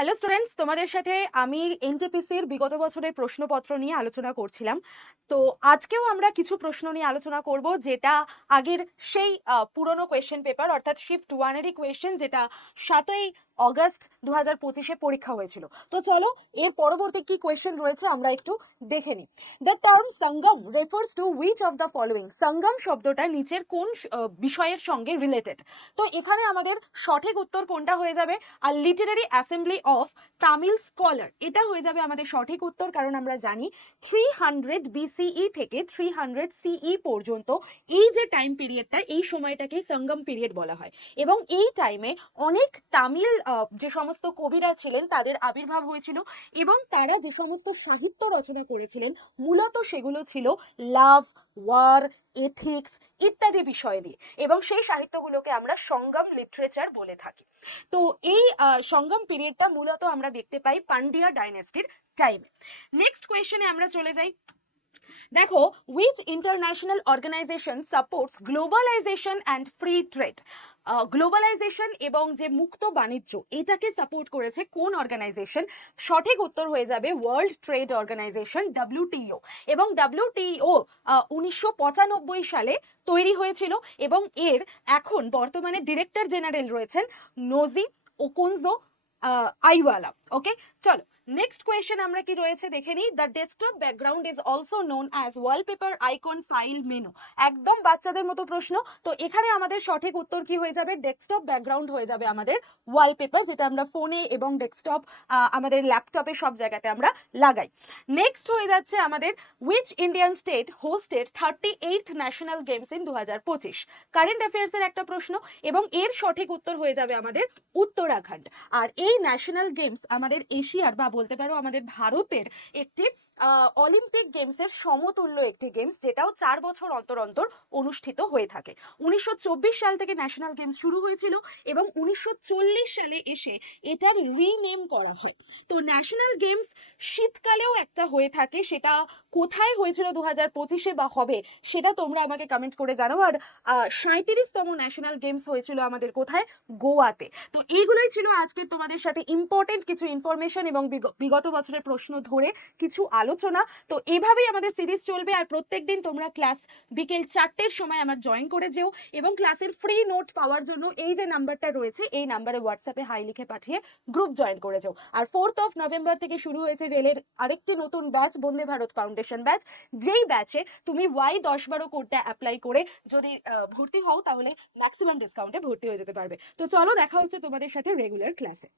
Hello students, তোমাদের সাথে আমি এনটিপিসির বিগত বছরের প্রশ্নপত্র নিয়ে আলোচনা করছিলাম। তো আজকেও আমরা কিছু প্রশ্ন নিয়ে আলোচনা করব, যেটা আগের সেই পুরনো কোয়েশ্চেন পেপার অর্থাৎ শিফট ওয়ানেরই কোয়েশ্চেন, যেটা 7ই অগস্ট 2025-এ পরীক্ষা হয়েছিল। তো চলো, এর পরবর্তী কি কোয়েশ্চেন রয়েছে আমরা একটু দেখে নিই। The term Sangam refers to which of the following? Sangam শব্দটা নিচের কোন বিষয়ের সঙ্গে রিলেটেড? তো এখানে আমাদের সঠিক উত্তর কোনটা হয়ে যাবে? আর literary assembly of Tamil scholar, এটা হয়ে যাবে আমাদের সঠিক উত্তর। কারণ আমরা জানি 300 বিসিই থেকে 300 সিই পর্যন্ত এই যে টাইম পিরিয়ডটা, এই সময়টাকে সঙ্গম পিরিয়ড বলা হয়। এবং এই টাইমে অনেক তামিল যে সমস্ত কবিরা ছিলেন তাদের আবির্ভাব হয়েছিল, এবং তারা যে সমস্ত সাহিত্য রচনা করেছিলেন মূলত সেগুলো ছিল লাভ, ওয়ার, এথিক্স ইত্যাদি বিষয় নিয়ে, এবং সেই সাহিত্যগুলোকে আমরা সঙ্গম লিটারেচার বলে থাকি। তো এই সঙ্গম পিরিয়ডটা মূলত আমরা দেখতে পাই পান্ডিয়া ডাইনেস্টির টাইমে। নেক্সট কোয়েশ্চেনে আমরা চলে যাই। দেখো, which international organization supports globalization and free trade? Globalization এবং যে মুক্ত বাণিজ্য, এটাকে সাপোর্ট করেছে কোন অর্গানাইজেশন? সঠিক উত্তর হয়ে যাবে ওয়ার্ল্ড ট্রেড অর্গানাইজেশন, ডাব্লিউটিও। এবং ডাব্লিউটিও 1995 সালে তৈরি হয়েছিল, এবং এর এখন বর্তমানে ডিরেক্টর জেনারেল রয়েছেন নোজি ওকুনজো আইওয়ালা। ওকে, চলো নেক্সট কোয়েশ্চেন আমরা কি রয়েছে দেখে নিই। The desktop background is also known as wallpaper, icon, file, menu. একদম বাচ্চাদের মতো প্রশ্ন। তো এখানে আমাদের সঠিক উত্তর কি হয়ে যাবে? ডেস্কটপ ব্যাকগ্রাউন্ড হয়ে যাবে আমাদের ওয়ালপেপার, যেটা আমরা ফোনে এবং ডেস্কটপ, আমাদের ল্যাপটপে সব জায়গাতে আমরা লাগাই। নেক্সট হয়ে যাচ্ছে আমাদের which Indian state hosted 38th national games in 2025? Current অ্যাফেয়ার্সের একটা প্রশ্ন, এবং এর সঠিক উত্তর হয়ে যাবে আমাদের উত্তরাখণ্ড। আর এই ন্যাশনাল গেমস আমাদের এশিয়ার বা বলতে পারো আমাদের ভারতের একটি অলিম্পিক গেমসের সমতুল্য একটি গেমস, যেটাও 4 বছর অন্তর অন্তর অনুষ্ঠিত হয়ে থাকে। 1924 সাল থেকে ন্যাশনাল গেমস শুরু হয়েছিল, এবং 1940 সালে এসে এটার রিনেম করা হয়। তো ন্যাশনাল গেমস শীতকালেও একটা হয়ে থাকে, সেটা কোথায় হয়েছিল 2025-এ বা হবে, সেটা তোমরা আমাকে কমেন্ট করে জানাও। আর 37তম ন্যাশনাল গেমস হয়েছিল আমাদের কোথায়? গোয়াতে। তো এইগুলোই ছিল আজকের তোমাদের সাথে ইম্পর্টেন্ট কিছু ইনফরমেশন এবং বিগত বছরের প্রশ্ন ধরে কিছু আলোচনা। তো এভাবেই আমাদের সিরিজ চলবে, আর প্রত্যেকদিন তোমরা ক্লাস বিকেল 4টের সময় আমার জয়েন করে যেও, এবং ক্লাসের ফ্রি নোট পাওয়ার জন্য এই যে নাম্বারটা রয়েছে এই নাম্বারে হোয়াটসঅ্যাপে হাই লিখে পাঠিয়ে গ্রুপ জয়েন করে যাও। আর 4th নভেম্বর থেকে শুরু হয়েছে রেলের আরেকটি নতুন batch, Vande Bharat foundation batch, যেই ব্যাচে তুমি Y1012 কোডটা অ্যাপ্লাই করে যদি ভর্তি হও তাহলে ম্যাক্সিমাম ডিসকাউন্টে ভর্তি হয়ে যেতে পারবে। তো চলো, দেখা হচ্ছে তোমাদের সাথে রেগুলার ক্লাসে।